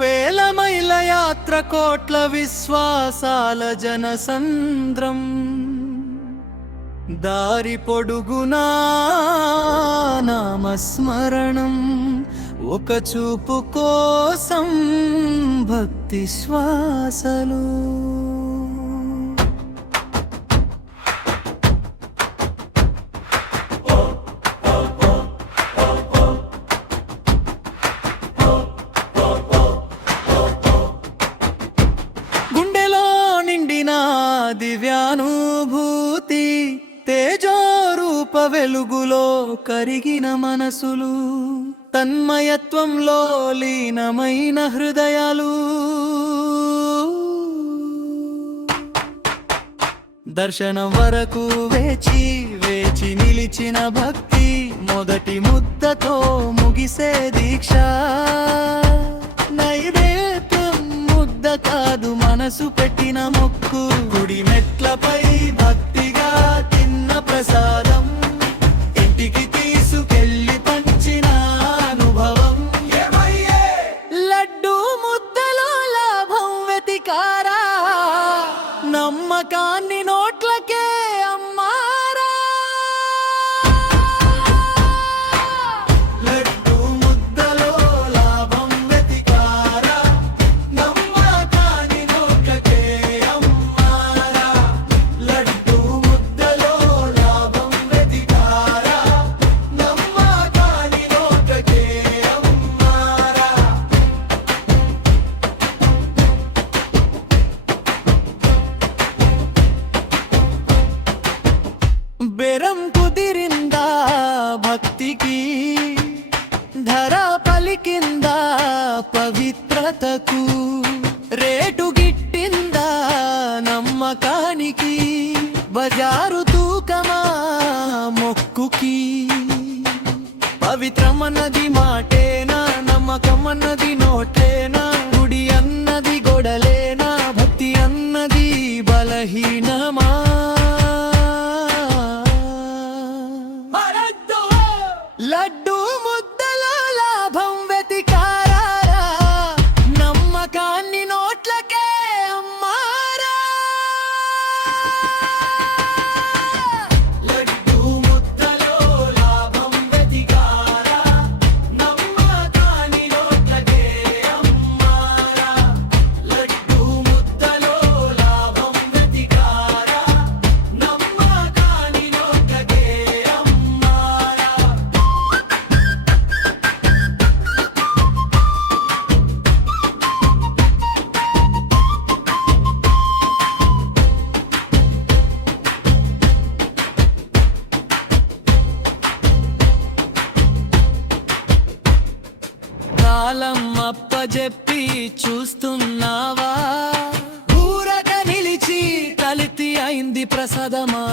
వేల మైల యాత్ర కోట్ల విశ్వాసాల జనసంద్రం దారి పొడుగునా నామస్మరణం ఒక చూపు కోసం భక్తి శ్వాసలు దివ్యానుభూతి తేజోరూప వెలుగులో కరిగిన మనసులు తన్మయత్వంలో లీనమైన హృదయాలు దర్శనం వరకు వేచి వేచి నిలిచిన భక్తి మొదటి ముద్దతో ముగిసే దీక్ష నైవేద్యం ముద్ద కాదు మనసు పెట్టిన మొక్కు గుడి మెట్లపై భక్తిగా తిన్న ప్రసాదం ఇంటికి తీసుకెళ్ళి పంచిన అనుభవం లడ్డు ముద్దలో లాభం వెతికారా నమ్మకాన్ని నోట్లకే అమ్మారా లడ్డు ముద్దలో లాభం వెతికారా నమ్మకాన్ని నోట్లకే అమ్మారా లడ్డు ముద్దలో లాభం వెతికారా నమ్మకాన్ని నోట్లకే అమ్మారా బెరం కుదిరిందా భక్తికి ధర పలికిందా పవిత్రతకు రేటు గిట్టిందా నమ్మకానికి బజారు తూకమా మొక్కుకి పవిత్రమన్నది మాటేనా నమ్మకమన్నది నోటేనా గుడి అన్నది గొడలేనా భక్తి అన్నది బలహీనమా లడ్డు ముద్దలో లాభం వెతికారా నమ్మకాన్ని నోట్లకే అమ్మారా లడ్డు ముద్దలో లాభం వెతికారా నమ్మకాన్ని నోట్లకే అమ్మారా లడ్డు ముద్దలో లాభం వెతికారా నమ్మకాన్ని నోట్లకే అమ్మారా కాలం అప్పజెప్పి చూస్తున్నావా ఊరక నిలిచి కలితి అయింది ప్రసాదమా